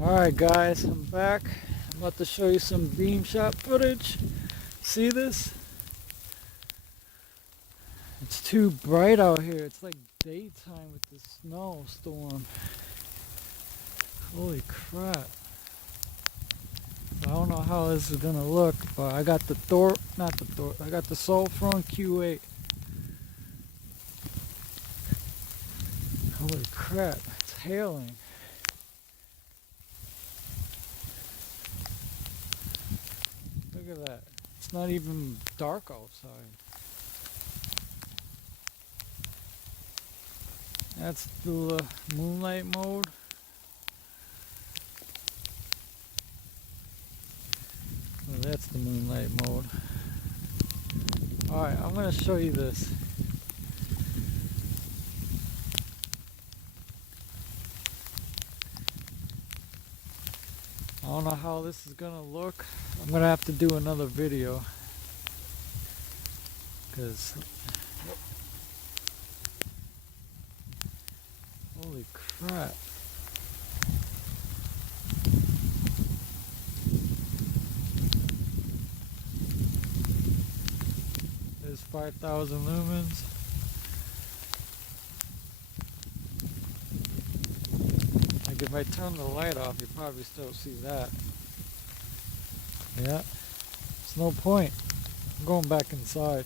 Alright guys, I'm back. I'm about to show you some Beamshot footage. See this? It's too bright out here. It's like daytime with this snowstorm. Holy crap. I don't know how this is gonna look, but I got the I got the Soulfront Q8. Holy crap, it's hailing. Look at that. It's not even dark outside. That's the moonlight mode. Oh, that's the moonlight mode. Alright, I'm going to show you this. I don't know how this is going to look. I'm going to have to do another video. Because holy crap. There's 5,000 lumens. Like if I turn the light off, you probably still see that. Yeah. There's no point. I'm going back inside.